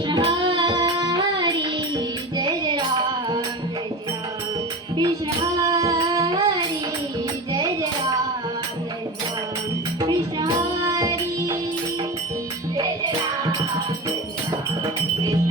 कृष्ण हरी जय जय राम जय जय राम कृष्ण हरी जय जय राम जय जय राम कृष्ण हरी जय जय राम जय जय राम कृष्ण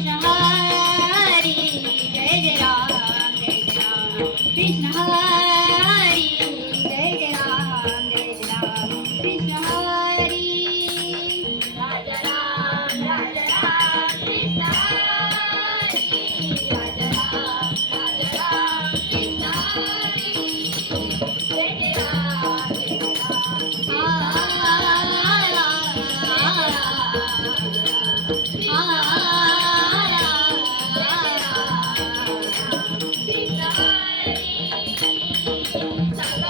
हरी जय जय राम कृष्ण हरी जय जय राम कृष्ण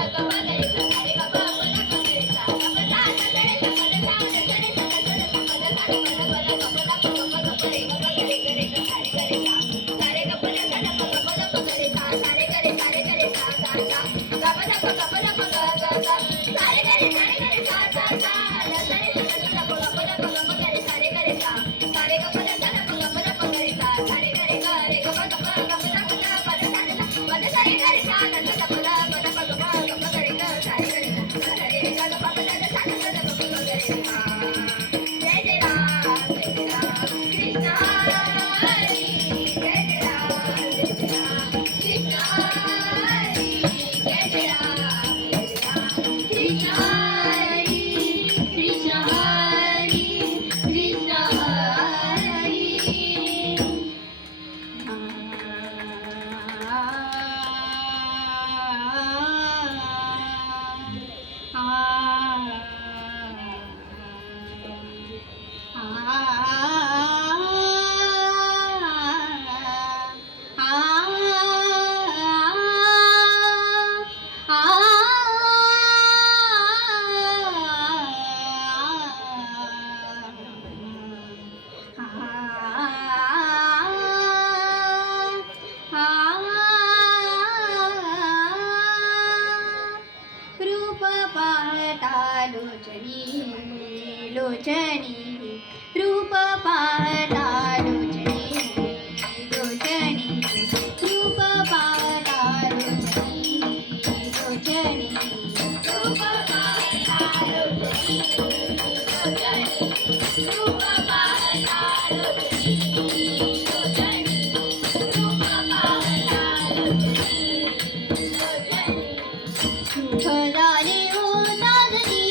सुख झाले हो साजनी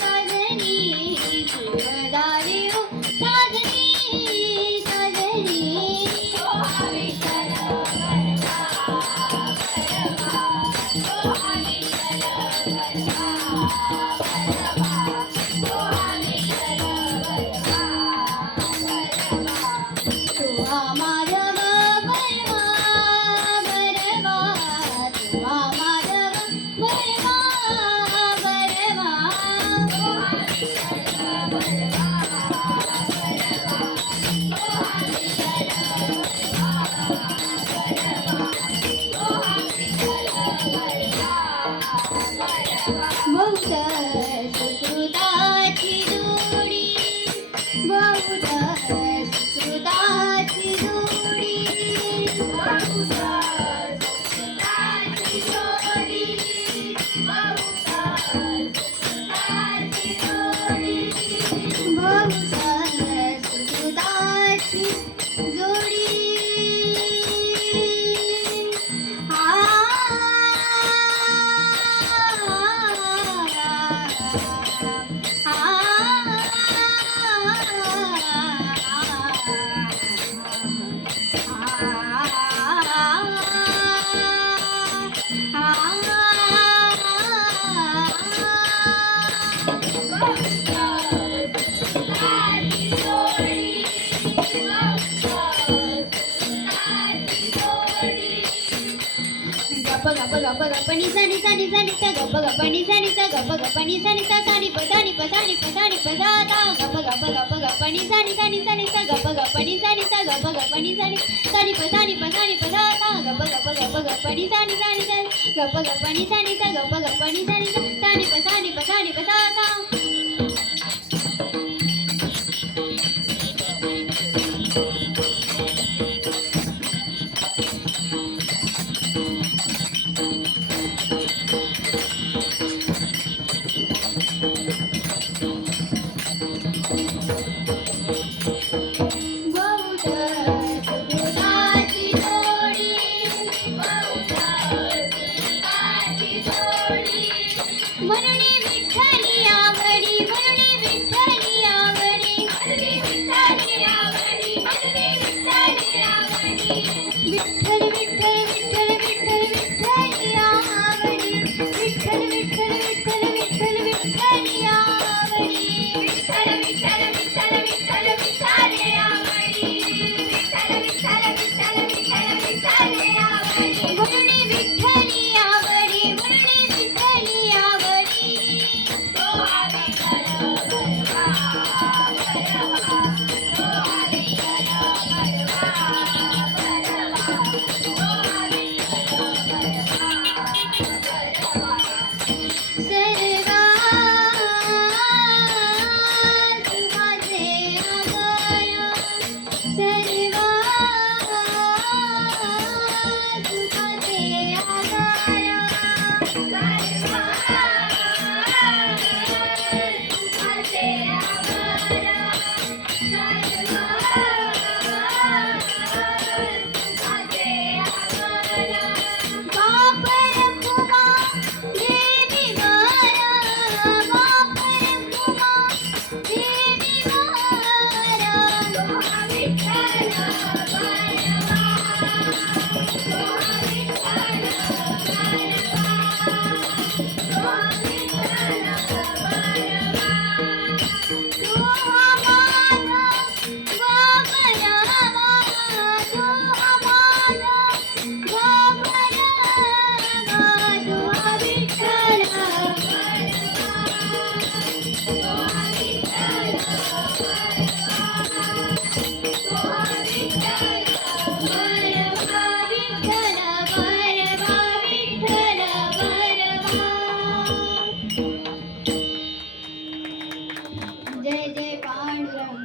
साजनी सुख झाले हो साजनी साजनी तुहा माधव बरवा बरवा तुहा माधव बरवा बरवा बहुत सुकृताची जोडी बहुत सुकृताची जोडी बहुत सुकृताची जोडी गप गप गप गप निसा निसा निसा निसा गप गप निसा निसा गप गप निसा निसा सानी पसानी पसानी पसानी पसाता गप गप गप गप निसा निसा निसा निसा गप गप निसा निसा गप गप निसा निसा सानी पसानी पसानी पसाता गप गप गप गप निसा निसा निसा गप गप निसा निसा गप गप निसा निसा सानी पसानी पसानी पसाता बहुत सुकृताची जोडी म्हणून विठ्ठली आवडी म्हणून विठ्ठली आवडी विठ्ठल विठ्ठल विठ्ठल विठ्ठल विठ्ठली आवडी विठ्ठल विठ्ठल विठ्ठल विठ्ठल विठ्ठली आवडी म्हणून विठ्ठली आवडी म्हणून विठ्ठली आवडी जय जय पांडुरंग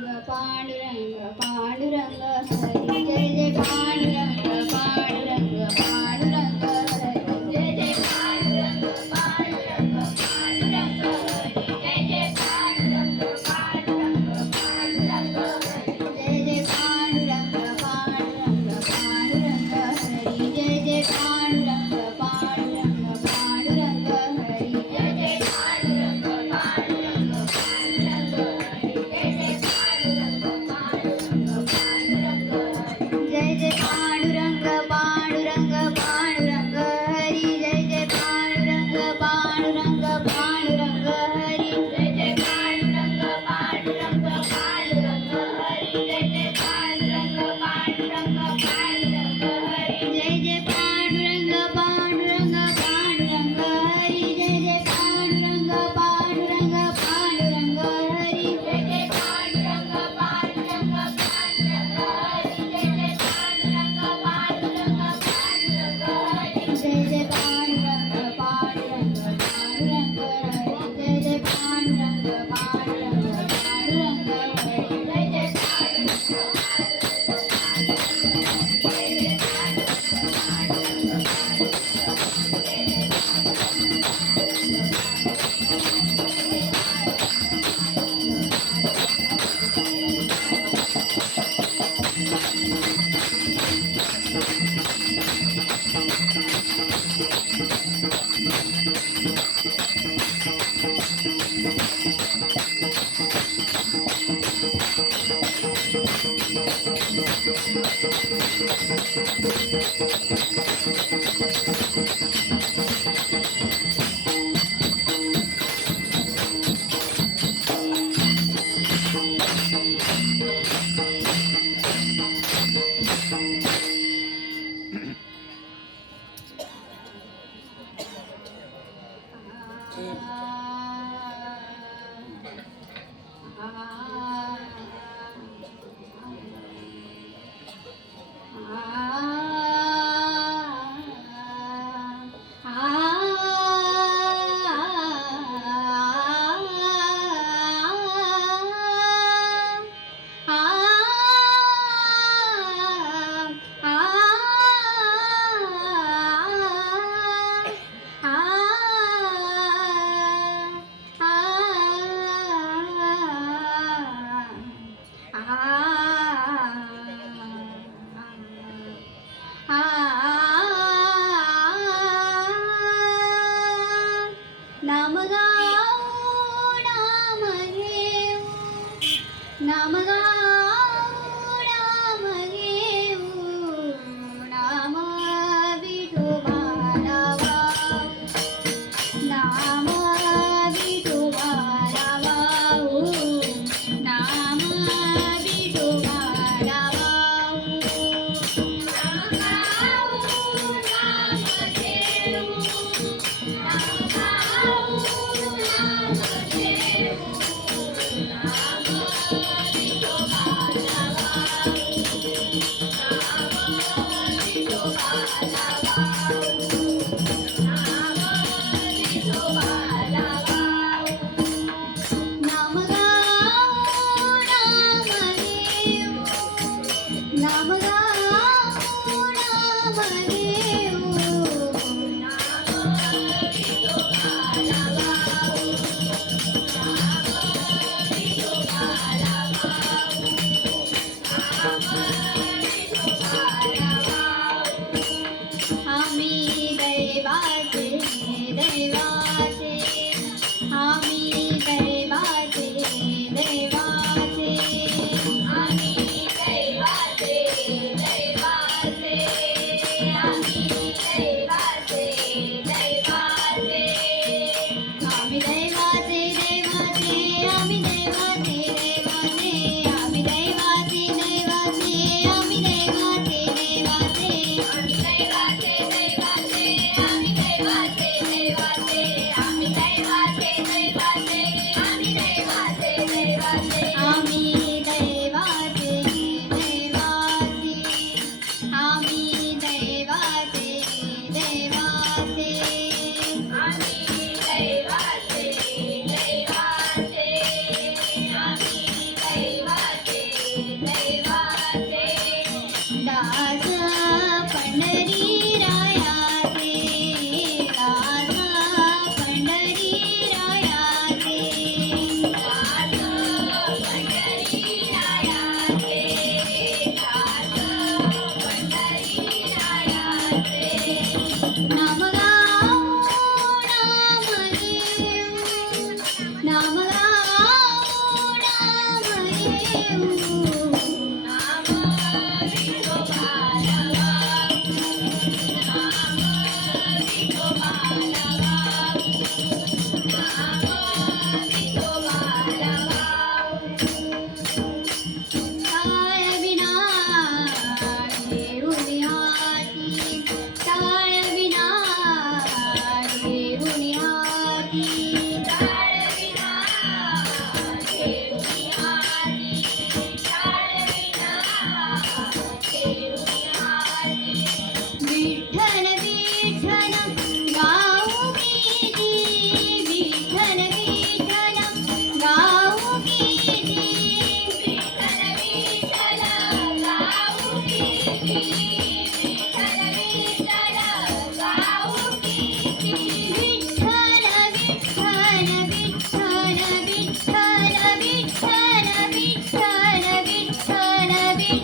विठ्ठल विठ्ठल विठ्ठल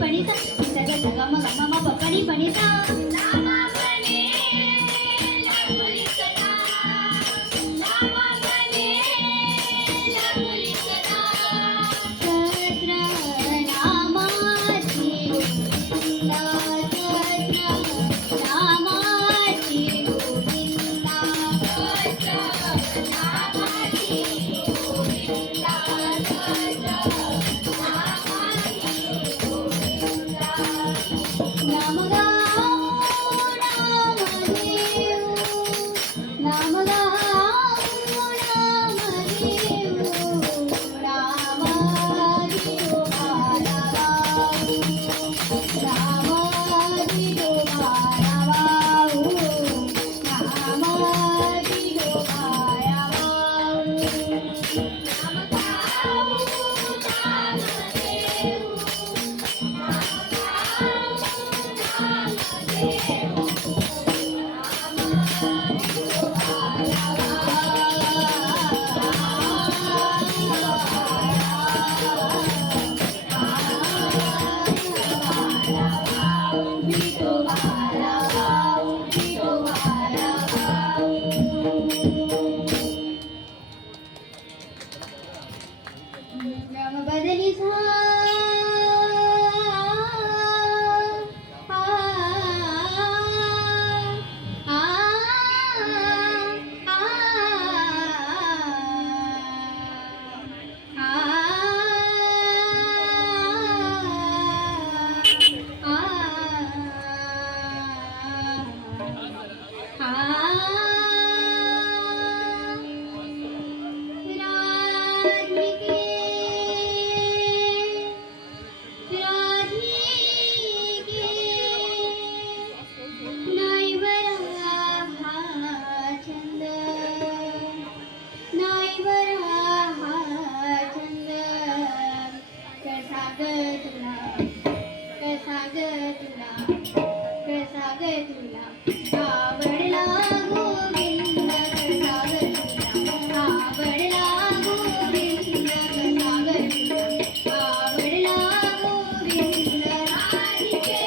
पणी सा सा ग सा ग म ग म प पणी सा रामा बने लागली सदा रामा बने लागली सदा सहस्र नामाची गोविंदा सहस्र नामाची गोविंदा सहस्र नामाची गोविंदा नाम गाओ नामदेव नाम गाओ नामदेव नामदेव मारा गाऊ नामदेव मारा गाऊ नामदेव मारा गाऊ नाम गाओ नाम बदली सा आवडला गोविंद कसा ग तुला आवडला गोविंद कसा ग तुला आवडला गोविंद राधिके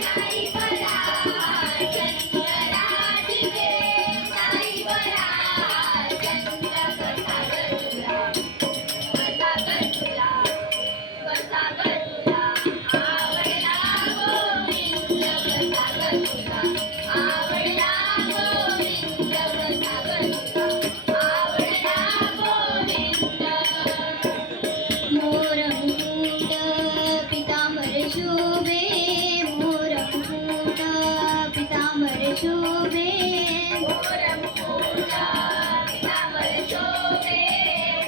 नाही बरा चंद्र राधिके नाही बरा चंद्र कसा ग तुला कसा ग तुला कसा ग तुला आवडला गोविंद कसा ग तुला आवडला गोविंद कसा ग तुला आवडला गोविंद मोर मुकुट पितांबर शोभे मोर मुकुट पितांबर शोभे मोर मुकुट पितांबर शोभे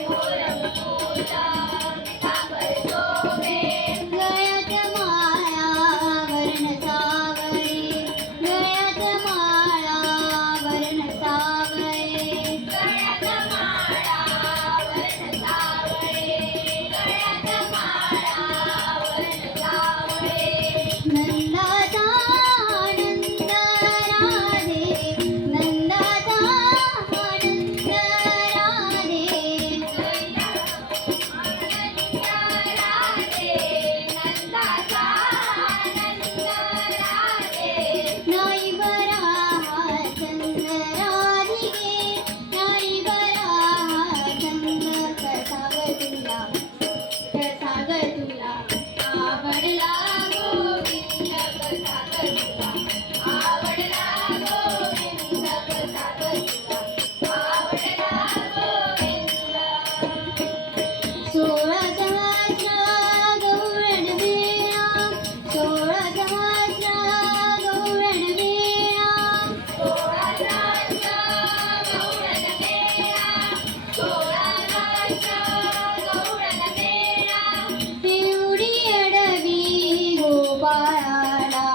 मोर मुकुट पितांबर शोभे गळ्यात माळा वर्ण सावळे गळ्यात माळा वर्ण सावळे गळ्यात माळा वर्ण सावळे गळ्यात माळा वर्ण सावळे नंदाचा आनंद राधे नंदाचा आनंद राधे नंदाचा आनंद राधे नाही बरा चंद राधिके नाही बरा चंद कसा ग तुला कसा ग तुला आवडला गोविंद कसा ग तुला आवडला गोविंद कसा ग तुला आवडला गोविंद 16 सहस्र गौरण वेळा 16 सहस्र गौरण वेळा 16 सहस्र गौरण वेळा 16 सहस्र गौरण वेळा एवढी अडवी गोपाळाला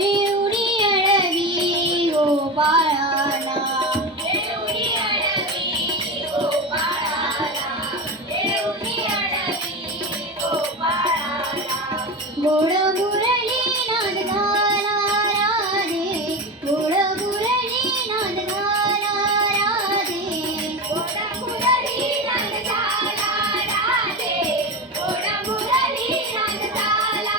एवढी अडवी गोपाळाला एवढी अडवी गोपाळाला एवढी अडवी गोपाळाला गोड मुरली नाद झाला राधे गोड मुरली नाद झाला राधे गोड मुरली नाद झाला राधे गोड मुरली नाद झाला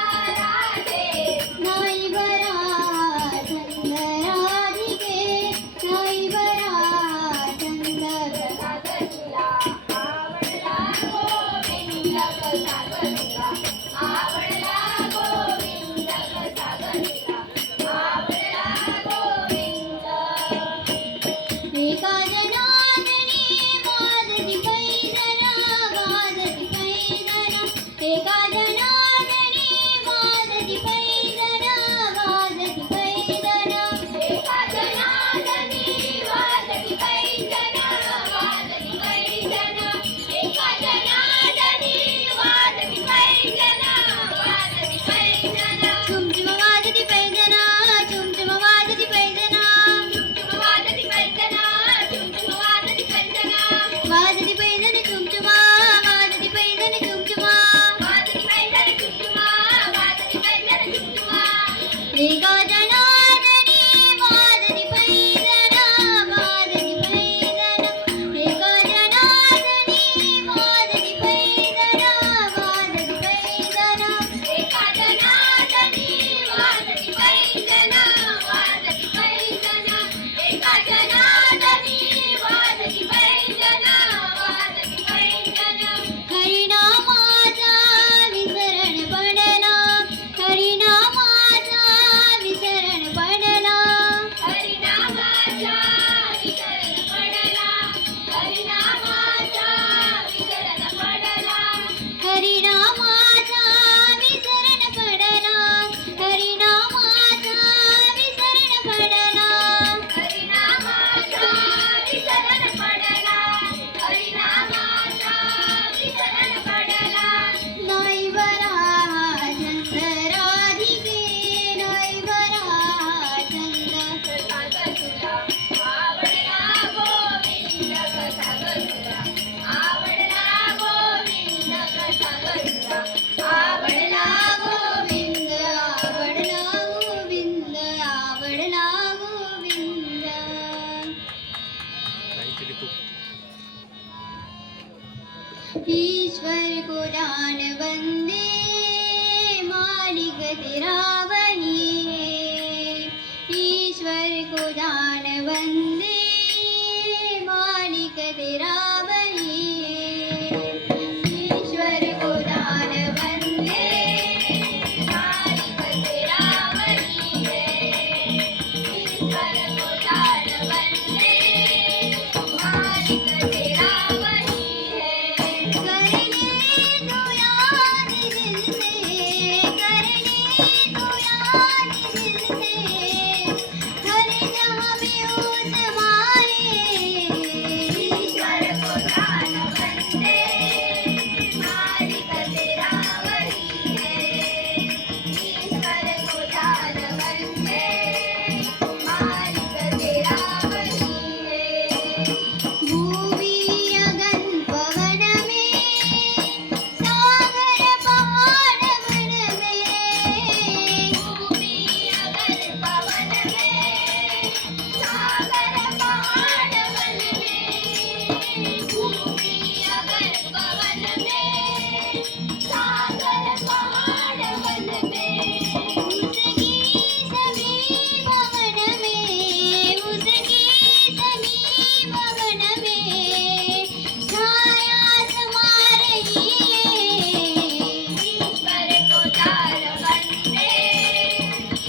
ईश्वर को जान बंदे मालिक तेरा वही है। ईश्वर को जान बंदे मालिक तेरा वही है। ईश्वर को जान बंदे मालिक तेरा वही है। ईश्वर को जान बंदे मालिक तेरा वही है। कर ले तो याद दिल से, कर ले तो याद दिल से, हर जहाँ भी हो समाए। ईश्वर को जान बंदे मालिक तेरा वही है। ईश्वर को जान बंदे मालिक तेरा वही है। भूमि अगन पवन में, सागर पहाड़ वन में। भूमि अगन पवन में, सागर पहाड़ वन में। भूमि अगन पवन में, सागर पहाड़ वन में। उसकी सभी भवन में, उसकी सभी भवन में छाया समा रही है। ईश्वर को जान बंदे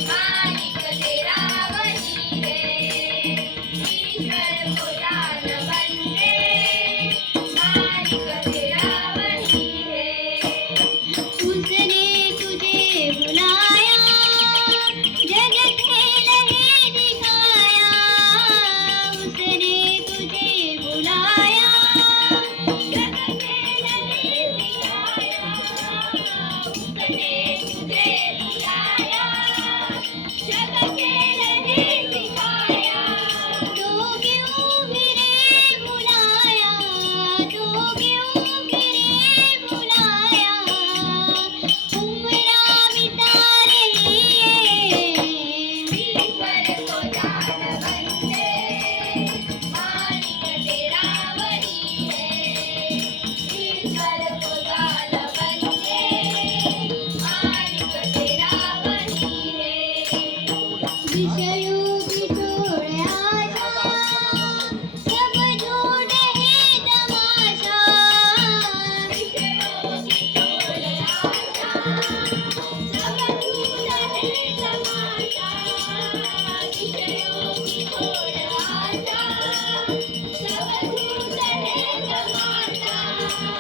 मालिक तेरा वही है। ईश्वर को जान बंदे मालिक तेरा वही है। उसने तुझे बुलाया, जग खेल है दिखाया। उसने तुझे बुलाया, जग खेल है दिखाया। उसने तुझे बुलाया, जग खेल है दिखाया। तो क्यों फिरे बुलाया, तो क्यों फिरे बुलाया। उम्रा बिता रही है। ईश्वर को जान बंदे मालिक तेरा वही है। ईश्वर को जान बंदे मालिक तेरा वही है। विषयों की छोड़ आशा, सब झूठ है तमाशा। विषयों की छोड़ आशा, सब झूठ है तमाशा। विषयों की छोड़ आशा, सब झूठ है तमाशा।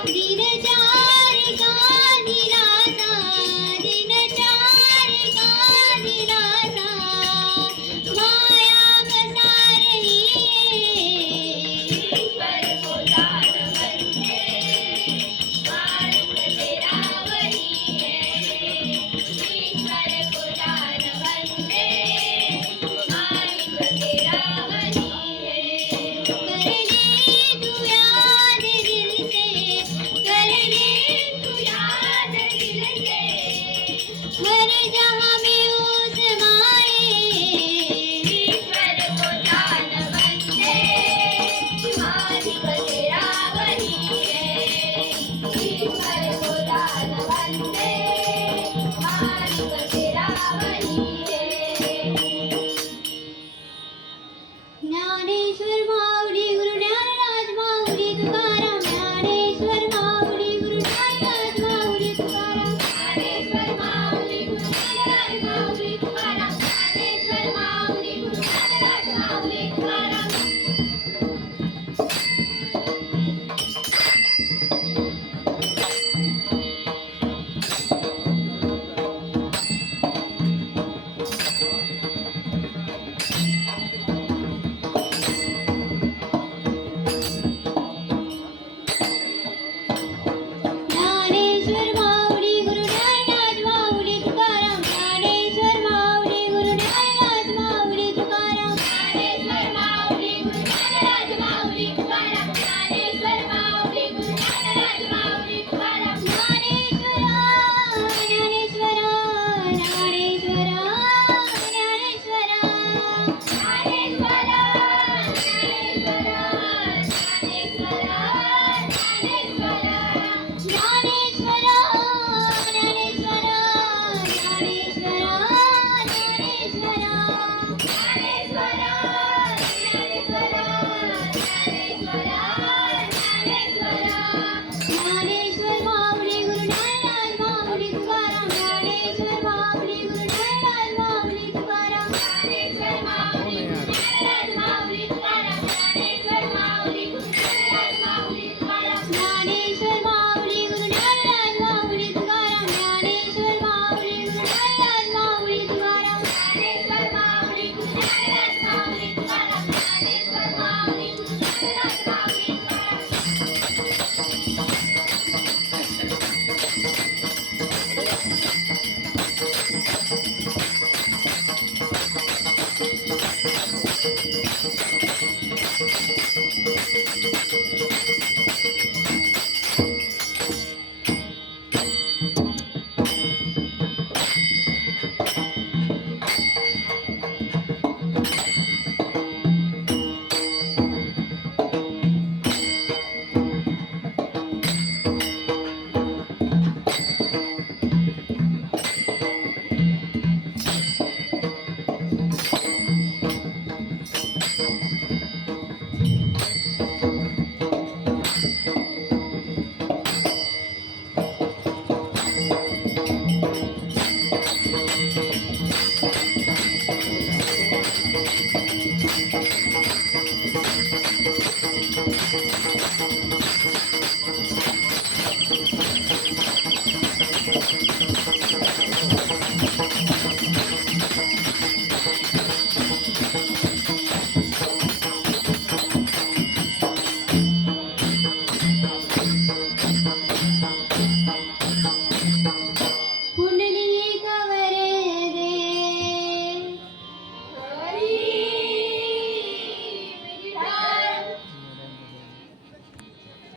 दिन चार का निराशा, दिन चार का निराशा, माया बसा रही है। ईश्वर को जान बंदे मालिक तेरा वही है। ईश्वर को जान बंदे मालिक तेरा वही है। कर ले तू याद दिल से, कर ले तू याद दिल से, हर जहाँ भी हो समाए। ईश्वर को जान बंदे मालिक तेरा वही है। ईश्वर को जान बंदे मालिक तेरा वही है। ज्ञानेश्वर माऊली गुरु ज्ञानराज माऊली तुकाराम। ज्ञानेश्वर माऊली गुरु ज्ञानराज माऊली तुकाराम। ज्ञानेश्वर माऊली गुरु ज्ञानराज माऊली तुकाराम। ज्ञानेश्वर माऊली गुरु ज्ञानराज माऊली तुकाराम।